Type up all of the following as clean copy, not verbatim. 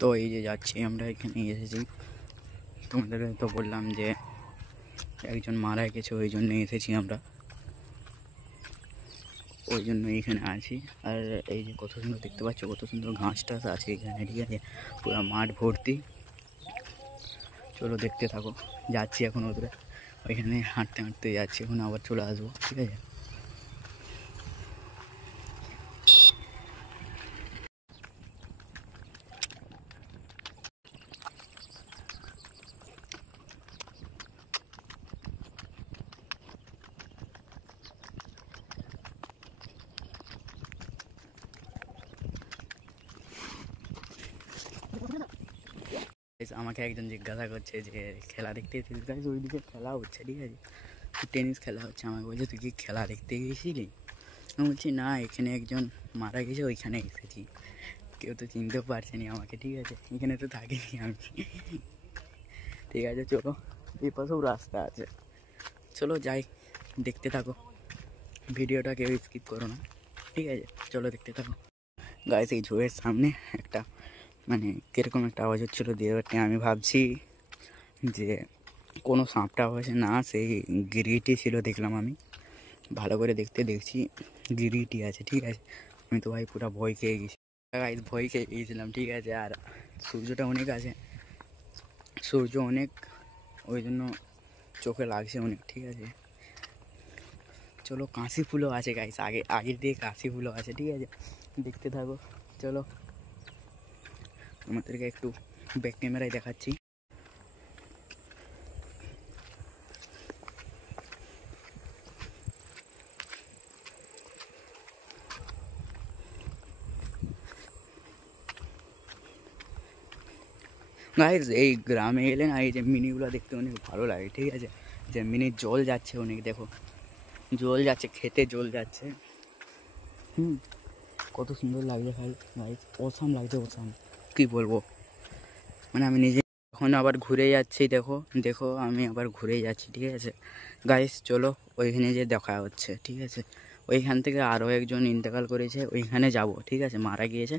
তো এই যে যাচ্ছি আমরা, এখানে এসেছি। তোমাদের তো বললাম যে একজন মারা গেছে, ওই জন্য এসেছি আমরা, ওই জন্য এখানে আছি। আর এই যে কত সুন্দর দেখতে পাচ্ছ, কত সুন্দর ঘাস টাস আছে এখানে, ঠিক আছে, পুরো মাঠ ভর্তি। চলো দেখতে থাকো। যাচ্ছি এখন ওদের ওইখানে, হাঁটতে হাঁটতে যাচ্ছি, এখন আবার চলে আসবো, ঠিক আছে। আমাকে একজন জিজ্ঞাসা করছে যে খেলা দেখতে গেছিস? গাইস ওইদিকে খেলা হচ্ছে, ঠিক আছে, টেনিস খেলা হচ্ছে। আমাকে বলছে তুই কি খেলা দেখতে গেছিলি? আমি বলছি না, এখানে একজন মারা গেছে, ওইখানে এসেছি। কেউ তো চিনতেও পারছে না আমাকে, ঠিক আছে, এখানে তো থাকিনি আমি। ঠিক আছে চলো, এই পাশেও রাস্তা আছে, চলো যাই, দেখতে থাকো ভিডিওটা, কেউ স্কিপ করো না, ঠিক আছে, চলো দেখতে থাকো। গাইস এই ঝোড়ের সামনে একটা মানে কীরকম একটা আওয়াজ হচ্ছিলো দিয়ে, আমি ভাবছি যে কোনো সাপটা আওয়াজে না, সেই গিরিটি ছিল দেখলাম আমি, ভালো করে দেখছি গিরিটি আছে, ঠিক আছে। আমি তো ভাই পুরো ভয় খেয়ে গেছি, ভয় খেয়ে গিয়েছিলাম, ঠিক আছে। আর সূর্যটা অনেক আছে, সূর্য অনেক, ওই জন্য চোখে লাগছে অনেক, ঠিক আছে। চলো কাশি ফুলও আছে গাইস, আগের দিয়ে কাশি ফুলও আছে, ঠিক আছে, দেখতে থাকো। চলো আমাদেরকে একটু ব্যাক ক্যামেরায় দেখাচ্ছি। গাইস এই গ্রামে এলে না, এই যে মিনিগুলো দেখতে অনেক ভালো লাগে, ঠিক আছে, যে মিনির জল যাচ্ছে অনেক, দেখো জল যাচ্ছে, খেতে জল যাচ্ছে, কত সুন্দর লাগছে ভাই, গাইস অসাম লাগছে, অসাম কী বলবো, মানে আমি নিজে এখন আবার ঘুরে যাচ্ছি, দেখো দেখো আমি আবার ঘুরে যাচ্ছি, ঠিক আছে। গাইস চলো ওইখানে যে দেখা হচ্ছে, ঠিক আছে, ওইখান থেকে আরও একজন ইন্তেকাল করেছে, ওইখানে যাব, ঠিক আছে, মারা গিয়েছে,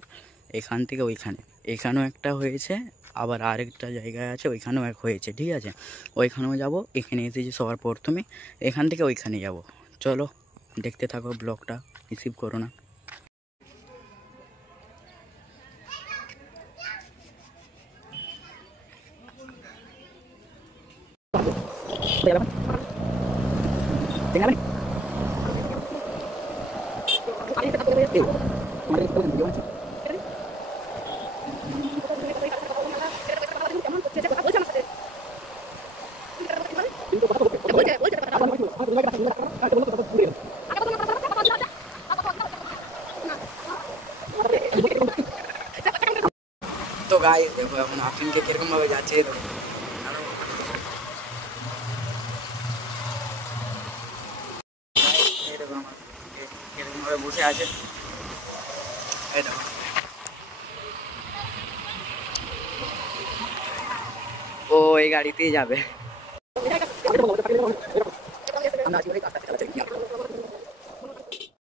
এখান থেকে ওইখানে, এখানেও একটা হয়েছে, আবার আরেকটা জায়গায় আছে, ওইখানেও এক হয়েছে, ঠিক আছে, ওইখানেও যাব। এখানে এসেছি সবার প্রথমে, এখান থেকে ওইখানে যাব, চলো দেখতে থাকো, ব্লগটা রিসিভ করো না। তো গাইস দেখো এখন আফরিনকে কিরকম ভাবে যাচ্ছে, দেখো কিরকম ভাবে বসে আছে, এই দেখো ও এই গাড়িতেই যাবে।